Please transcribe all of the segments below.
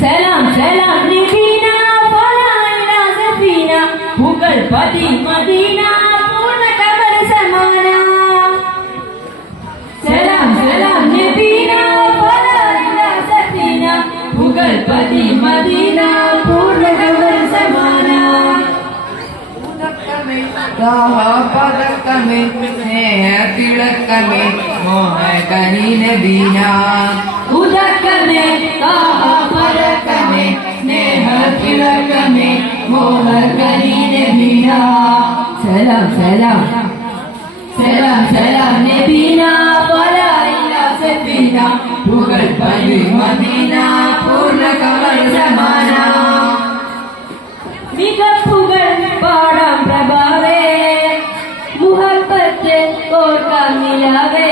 സലാം സലാം നബീന ഫലാന സഫീന പുകൾ പതി മദീന പൂർണ കബർ സമാന സലാം സലാം നബീന ഫലാന സഫീന പുകൾ പതി മദീന പൂർണ കബർ സമാന പതക്കമേ സ്നേഹ തിളക്കമേ മോഹകനീന ബീന ഉദക്കമേ താഹ പരക്കമേ സ്നേഹ തിളക്കമേ മോഹ കരീന ബീന സലാം സലാം സലാം സലാം നബീന ഫലായില്ല സഫീന പുകൾ പതി മുഹബത്ത് ഓർക്കാം നിലാവേ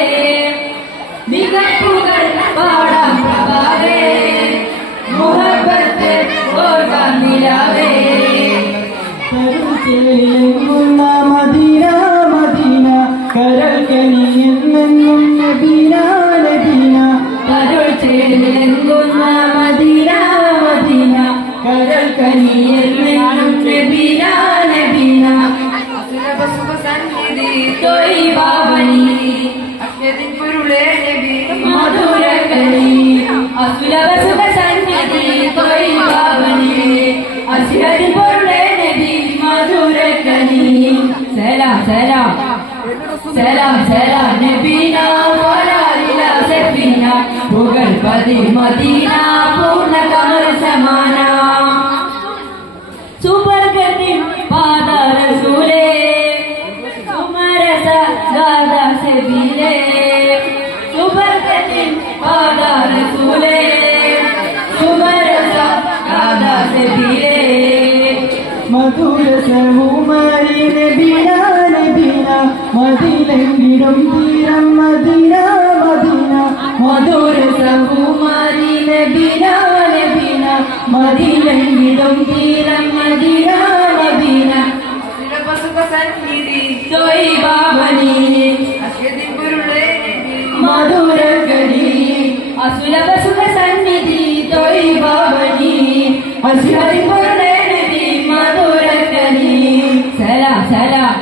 മികപ്പുകൾ പാടാം പ്രഭാവേ മുഹബത്തെ ഓർക്കാം നിലാവേ കരുച്ചേലെങ്ങുള്ള മദീന മദീന കരൽ കനിയെന്നെന്നും നബീന നബീന ചേരുന്ന മദീന മദീന. കരൾ കനിയിൽ നിന്നും നബീന നബീന സന്നിധി തൊയ്വാവണി അക്ഷതിൻ പൊരുളേ നബി മധുരകരി അസുലഭ സുഖ സന്നിധി തൊയ്വാവണി അസുരതി പൊരുളെ നബി മധുരകരി സലാം സലാം സലാം സലാം നബീന വലാലില സഫീന പുകൾ പതി മദീന പൂർണ കമൽ സമാന ഗാദ സബീലേ സുവർഗത്തിൻ പാദ റസൂലേ സുമരസ ഗാദ സബീലേ മധുര സഹുമാരി നബീന നബീന മതിലെങ്കിലും തീരം മദിന മദിന. മധുര സഹുമാരി നബീന നബീന മതിലെങ്കിലും തീരം മദിന മദിന. സുഖ സംഗീതി തൊയ്ബാവനി അക്ഷതിൻ പൊരുളേ നബി മധുരകരി അസുലഭ സുഖ സന്നിധി തൊയ്ബാവനി അശ്വതിപുരുളേ മധുരകരി സലാം സലാം.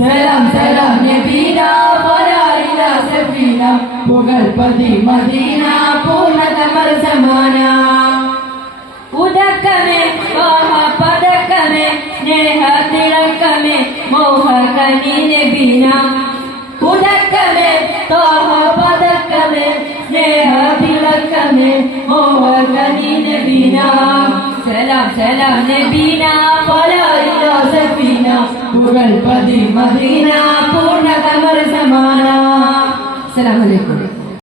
സലാം സലാം. നബീന വലായില സഫീന പുകൾ പതി മദീന പൂർണതമൽ സമാന. ഉദക്കമേ തിളക്കമേ മോഹ കനീന ബീന ഉദക്കമേ താഹ പദക്കമേ സ്നേഹ തിളക്കമേ മോഹ കനീന ബീന സലാം സലാം നബീന ഫലായില സഫീന പുകൾ പതി മദീന പൂർണ കമർ സമാന അസ്സലാമു അലൈക്കും